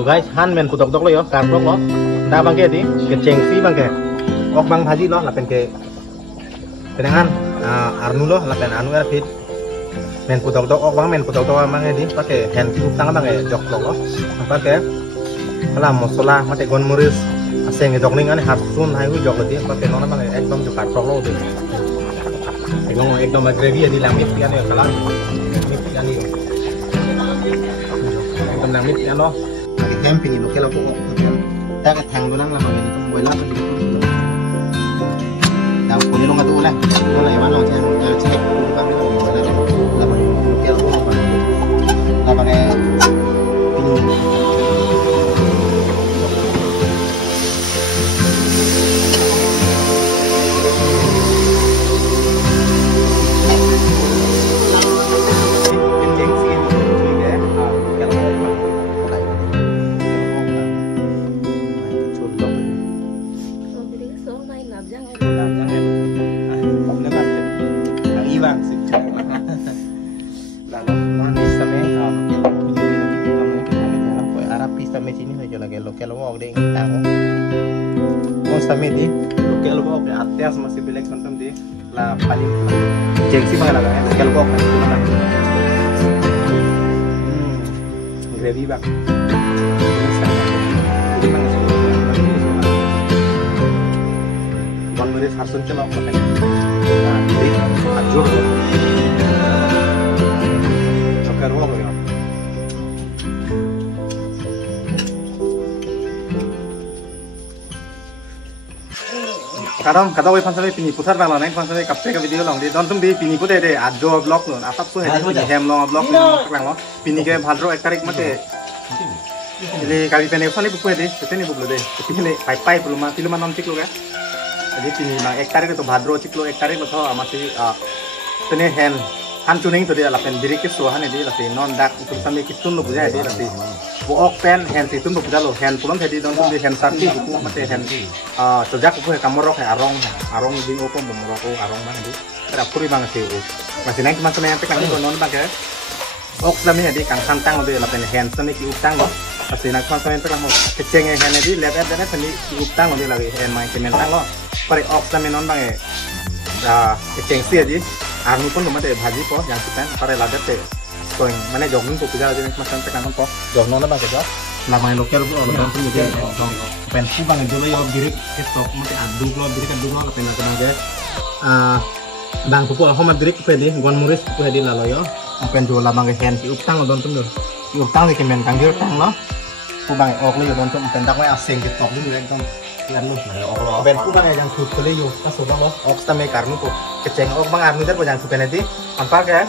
So guys, han men putok dok lo yo, karprok lo. Da bang ke di, ke cengsi bang ke. Ok bang haji lo, lapen ke. Kedengan, arnu lo, lapen anu ya fit. Men putok dok, ok bang men putok dok bang ke di, pakai hand utang bang ke jok lo. Pakai kalau mosola, mate gon muris, asing jok ning ane harsun hai jok lo di, pakai nona bang ke ekdom jok karprok lo di. Ekdom gravy di lamit pian ya kalah. Mit pian ni. Ekdom lamit pian lo. Camping itu kalau pokok kita ke tang doang lah bang itu boleh apa gitu tahu boleh lo nggak tahu lah lo lah yang mana lo cek dulu kami lo boleh lah bang kalau lo apa lah bang ini atas masih belek nonton di lah paling jengsi banget lah kan kalau kok gravy bang bang beres harsun celok pakai nah ini ajur cokar wong ya kadang kata wei pansai pini putar bang lain pansai kapse ka video long di dontum di pini putar de adjo blog lo asap tu hedi hem long blog lo lang lo pini ke bhadro ek tarik mate ini kali pene usani buku hedi peteni buku de pini pai peluma non ciklo ka jadi pini bang ek tarik itu bhadro ciklo ek tarik lo amasi pene hen han tuning tu dia lapen diri ke suahan hedi lapi non dak itu sampai kitun lo buja hedi lapi ok pen hen situn bu lo hen pulon hedi dontum di hen sarti buku mate hen sejak buku kamorok arong di opom bomoroko arong bang hedi rapuri bang sih masih naik macam yang tekan itu non bang ya ok sami hedi kang santang udah lapen hen seni ki utang lo masih naik macam yang tekan mau keceng hen hedi lihat seni ki utang udah lagi hen main kementang lo pare ok sami non bang ya keceng sih hedi army pun cuma deh bhaji po yang kita pare ladet deh Soeng, mana jogging tuh juga jadi macam tekan po, jogging apa kerja? Namanya lokal bu, orang tuh juga pensi bang dulu ya birik itu, mesti aduk lo birik aduk lo kepenak kenaga. Bang pupu aku mah birik pedi, gon muris pupu hedi lalu yo, pen jual lah bang hen, utang lo dontum dulu, utang di kemen kanggir tang lo, pupu bang ok lo yo dontum pen tak mau asing gitu dulu ya dontum. Anu, ben ku bang yang tuh kali yo, pas sudah lo, ok sampai karnu tuh, keceng ok bang arnu ter yang suka nanti, apa ya?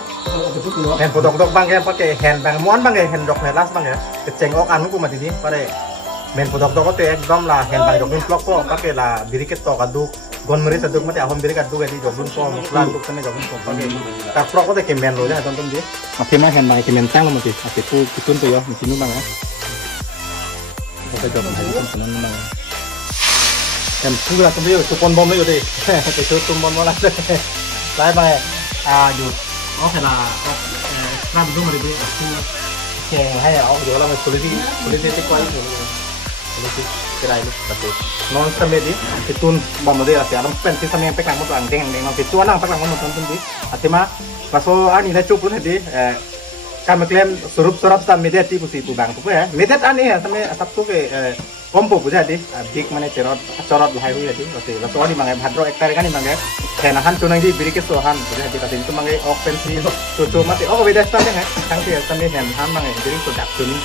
Hand fotok bang ya pakai hand bang, muan bang ya hand dok melas bang ya, keceng ok anu ku mati di, pare, men fotok tuh ekdom lah hand bang jokin vlog po, pakai lah biriket to kaduk, gon meris aduk mati ahom biriket aduk jadi jokin po, muslan aduk sana jokin po, pakai, tak vlog ko tuh kemen lo ya tonton dia, pakai mah hand bang kemen tang lo mati, pakai tu kitun tuh ya, mesti nu bang ya, pakai jokin sana nu bang. Em cứ là không biết chụp con bom đấy rồi đi cái chụp bom nó là lại bài dù nó phải là làm đúng mà đi chè hay là ông rồi là mình xử lý cái quay cái này luôn nó xem đi cái tuôn bom ở đây là sẽ làm pen cái xem cái càng một lần đen nó cái tuôn năng các càng một tuôn đi thì mà so anh này chụp luôn đi kami klaim surup sa media ti pusi pu bang pu ya media ani ya sampai sabtu ke kompo puja di dik mane corot lahai hu ya di pasti lato ni mangai bhadro ektar kan ni mangai kenahan tunang di biri ke sohan puja di pasti itu mangai offensi to mati beda stand ya kang ti sampai hen han mangai biri to dak tuning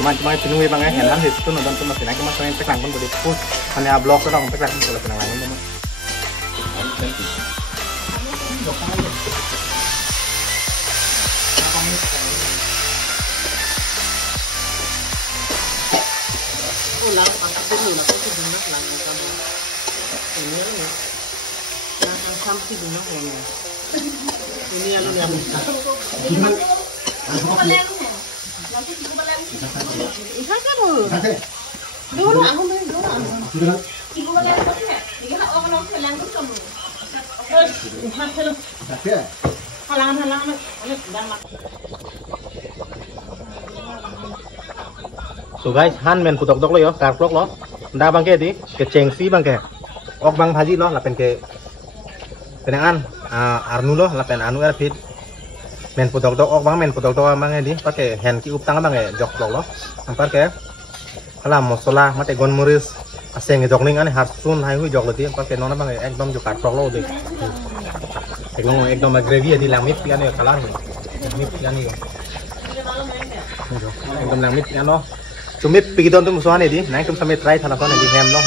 man cuma tunui mangai hen han itu nonton tu masih nak mas main tekang pun boleh pus hanya blog orang tekang kalau tenang lain teman lang pangkat dulu lah itu benar lang kamu ini ya lang sampai benar ini yang lu yang ikan kan dulu aku main dulu ibu kalian apa sih ini kan orang kalian tuh kamu halangan ini sedang So guys, han men putok dok lo yo, kar plok lo. Nda bang ke di, ke cengsi bang ke. Ok bang bhaji lo, lapen ke penangan arnu lo, lapen anu erpit. Men putok dok ok bang men putok dok bang di, pakai hand ki up tang bang ke jok plok lo. Ampar ke kala mosola mate gon muris aseng jok ning ane harsun hai hui jok lo ti, pakai nona bang ekdom jo kar plok lo de. Ekdom gravy di lamit pian yo kalar. Mit pian yo. Ekdom lamit pian lo. Cumit pigidon tuh musuhan ini, nang tum sampai try tanah tuan di ham loh,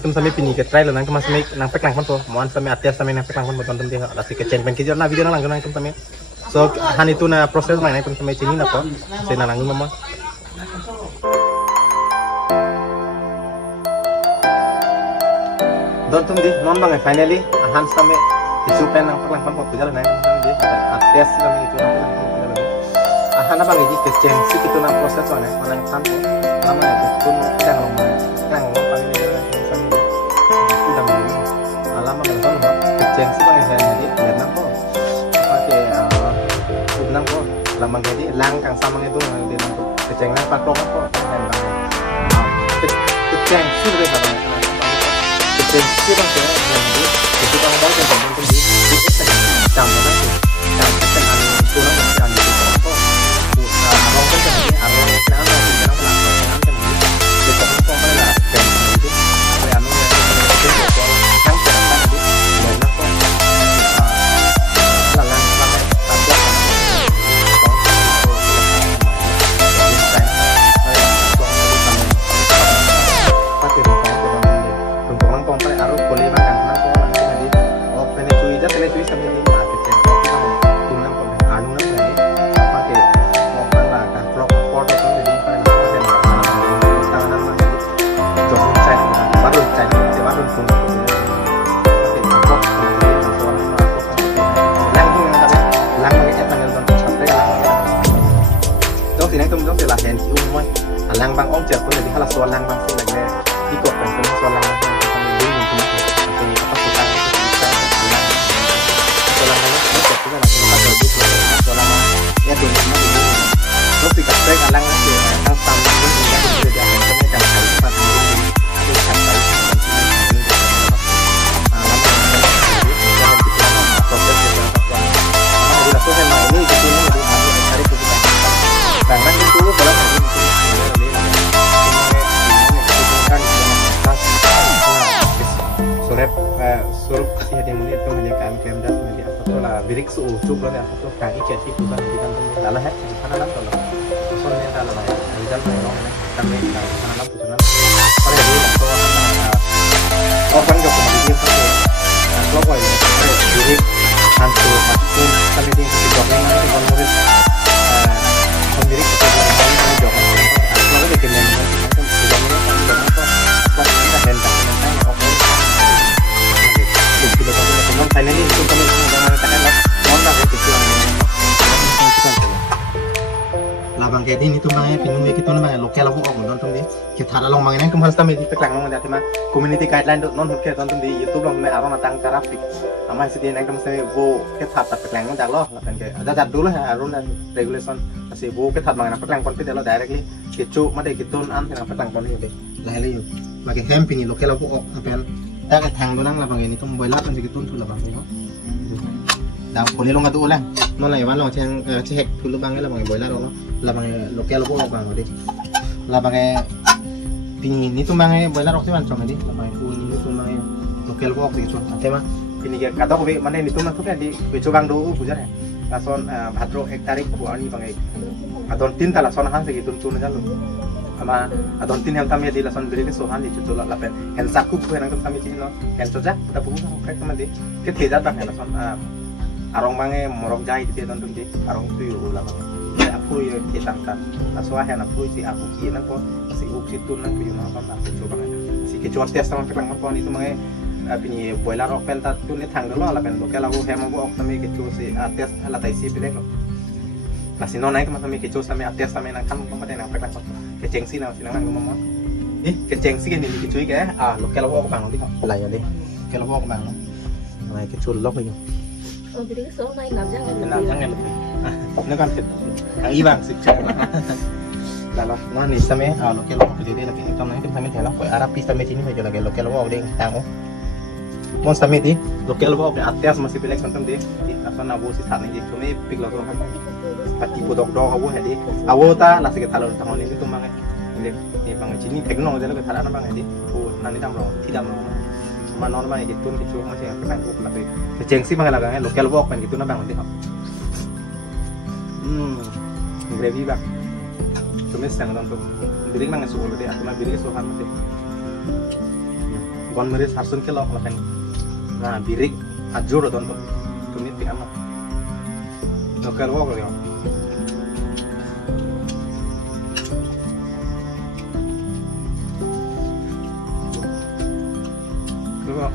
tum sampai pini ke try lo, nang tum sampai nang peklang pun tuh, mohon sampai atas sampai nang peklang pun betul tum dia, lasi kecen pen kijor na video nang nang tum sampai, so han itu na proses mana nang tum sampai cini na kok, saya nang mama. Don tum di, non bang finally, han sampai isu pen nang peklang pun kok jalan nang tum sampai di, atas sampai itu nang hana bang ini keceng sih itu nang proses mana orang santai lama itu pun kita ngomong nang ngomong ini sudah begini lama kan soal keceng sih bang jadi biar nang kok pakai nang kok lama jadi langkang sama itu di nang keceng nang pak kok keceng sih udah bang keceng sih bang jadi itu bang bang yang penting di campur nanti campur tuh nang arong kan jadi arong kenapa sih kenapa kenapa jadi kok lah dan itu ada anu yang itu yang sekarang itu mana kok lalang tambah lang bang ong jet pun jadi halah soal lang bang sih lagi ikut dan pun soal lang bang kami dulu mungkin atau apa suka soal lang bang ini jet juga lah kita jadi soal lang ya dulu mah dulu terus di kasih lang lagi tang sama pun juga sudah diambil kami dan kami sempat dulu itu sampai proses jadi lakukan ini gitu ini cari kebutuhan bahkan itu kalau suruh kasih hadiah muni itu menjadikan kemdas menjadi apa tuh lah birik suucuk lah apa tuh kaki kaki kusan di kantor dalah ya karena lah kalau soalnya dalah lah rizal memang kami karena lah pujunan pada jadi lah orang jauh kemudian pakai logo ini birik hantu masuk kami di joknya nanti kalau murid pemilik kemudian jauh lalu bikin yang macam joknya kan kita hendak finally itu kami mengatakan montak ya gitu labang kayak ini tuh makanya pinung gitu namanya lokal aku aku nonton di kita ada long makanya kemarin kami di peklang ngomong dari mana community guideline tuh nonton kayak nonton di YouTube long apa matang grafik sama sih yang kami saya bu kita tak peklang ngomong dah loh labang kayak ada dulu ya arun dan regulation masih bu kita mengenai peklang konflik dah loh directly gitu mata gitu an dengan peklang konflik deh lahir yuk bagi camping ini lokal aku apa tak thang tu nang lah bang ini tu mobile lah kan segitu tu lah bang ini. Dah boleh lo nggak tu ulang. Nol lah ya bang lo cek dulu bang lah bang mobile lah bang lokal lo bang tadi. Lah bang ini tu bang mobile lo sih bang cuma di. Lah bang ini tu bang lokal lo gitu. Nanti mah ini dia kata aku mana ini tu mah tu kan di becu bang dulu bujar ya. Lason hadro hektarik buat ini bang. Adon tinta lason han segitu tu nih lo. Ama adon tin yang kami di lason beri ni sohan di cuci lapen hen saku tu yang kami cini lo hen coja kita pun kan kami di kita tidak dah hen lason arong bange morok jai di tonton di arong tu yo lah bang aku yo kita kan laso hen aku si aku kiri nang ko si uksi tu nang yo nang kan aku coba kan si kecuali setiap sama kelang apa itu mange pini boiler opel tat tu ni thang lo lapen lokal aku hem aku ok kami kecuali si atas alatai si pilek lo nasi nona itu kami kecuali kami atas kami nang kan kami nang kelang apa keceng sih nang sinang ngomong keceng sih kan ini kecuali kayak lokal aku bang nanti lah ya deh kalau aku bang này kecuali lo kayo jadi số này làm jangan lebih nó kan fit ang ibang sih Dalam mana nih sampai lokal lo jadi lagi itu namanya itu sampai dalam kue Arab sampai sini saja lagi lokal lo ada yang tahu mau sampai di lokal lo ada atas masih pilih konten deh apa nabu si tanah jadi cuma pik lo tuh kan hati bodok dok awu hadi awu ta nasi kita lalu tahun ini tuh mangai ini bang sini teknologi dia lo kita bang hadi nanti tambah tidak mau mana orang gitu gitu masih yang pernah tuh lebih kecengsi mangai lagangnya lokal lo kan gitu nabang nanti gravy bang cuma setengah untuk birik mana suhu deh, aku nak birik suhu kan deh. Gon meris harsun kilo lakukan. Nah birik ajur atau untuk cuma tiga amat. Lokal wak lagi. Coba.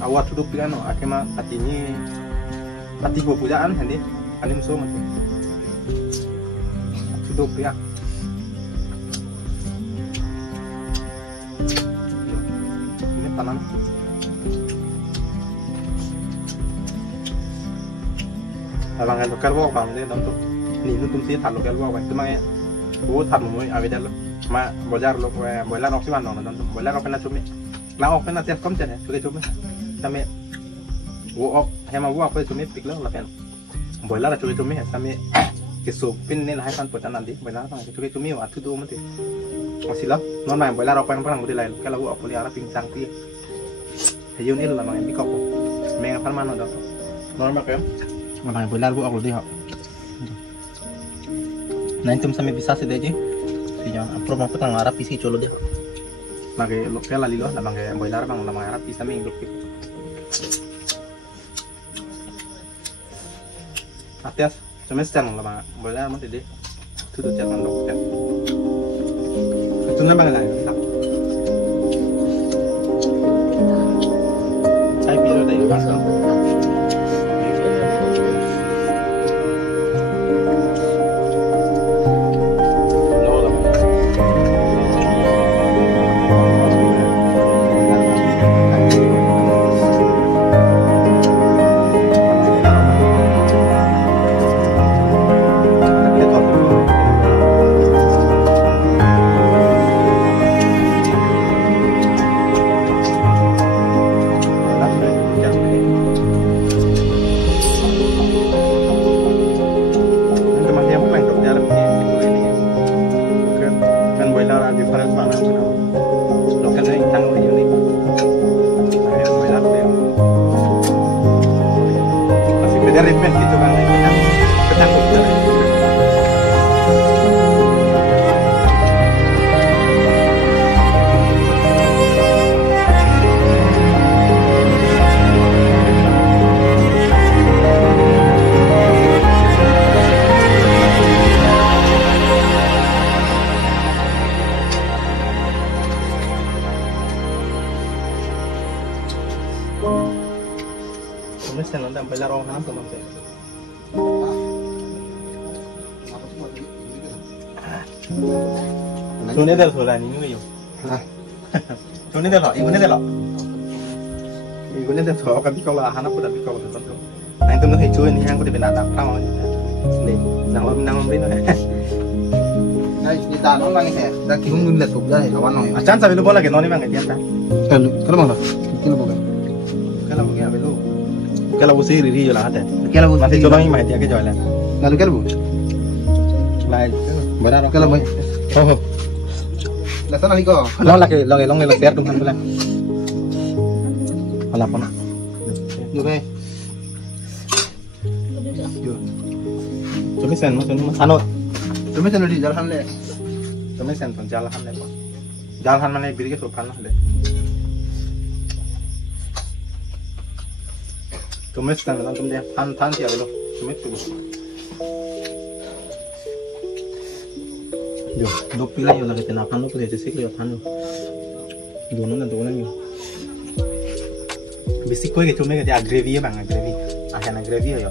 Awat duduk piano, akhirnya hatinya hati gua pujaan nanti alim so macam duduk ya ini tanam abang kan lokal wak bang deh untuk ini tuh sih thal lokal wak bang itu makanya gua thal mau awet lo ma belajar lo belajar orang sih mana nonton belajar orang pernah cumi lah orang pernah tiap kom cene suka cumi sampai gua hema gua apa cumi pik lo lapen boiler cumi cumi sampai kesupin ini lah kan potan nanti boiler apa cumi cumi waktu itu mati masih lah non main boiler apa yang pernah mau dilai kalau gua boleh arah pincang pi hayun ini lah main bikop main apa mana dong non main kayak main boiler gua aku dia nah itu sampai bisa sih deh jangan approve apa tentang arah pisi colo dia makai lokal lali lo lah makai boiler bang lah makai arah pisa main grup atas semester lah bang boiler mah deh tuh jangan dokter itu namanya lah saya pilih dari pasal Repen gitu kan, ketangkep Saya nonton belajar orang apa teman saya. Sungai del Solan ini yo. Sungai del lo, ibu del lo. Ibu del lo kan di kalau anak pun tapi kalau betul. Nah itu nanti cuy ini yang aku dibina tak tahu ni. Nih, nang beri nih. Nah, ini tanah orang ini, dah kihung ni letup dah, kawan orang. Acan sambil lu bola ke noni bang ketian dah. Kalau mana? Kini bukan. Kalau mungkin ambil lu. Kalau busir iri jual hati. Kalau masih coba ini mah dia ke jualan. Lalu kalau bu? Lain, benar. Kalau bu? Oh. Lah sana ni kau. Long lagi share tuh kan bilang. Alah apa nak? Yo be. Yo. Cuma sen mas anot. Cuma sen di jalan le. Cuma sen pun jalan le. Jalan mana biri ke sopan lah le. Cuma sen kan dia tan siapa lo? Cuma tu. Yo, dua pila yo lagi tenapan lo pada sisi yo tan lo. Dua nana. Basic kau gitu mereka dia gravy ya bang, gravy. Akhirnya gravy yo.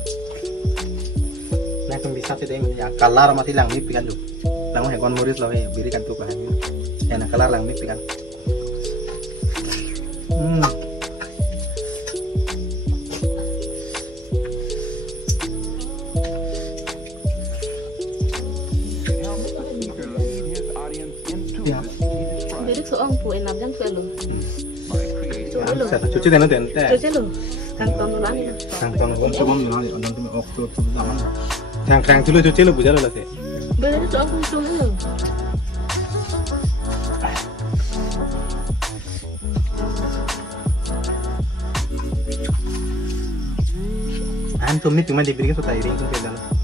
Nah kan bisa tidak ini ya kalar masih lang mip kan lo. Lang hekon muris lo ya biri kan tuh kan. Ya nak kalar lang mip kan. Set, cuci deh nanti. Cuci lu, kantong ulang. Kantong ulang sebelum bilang nanti waktu zaman. Yang dulu cuci lu bujar lah sih. Bener tuh aku dulu. Antum nih cuma diberikan suatu iring tuh ke dalam.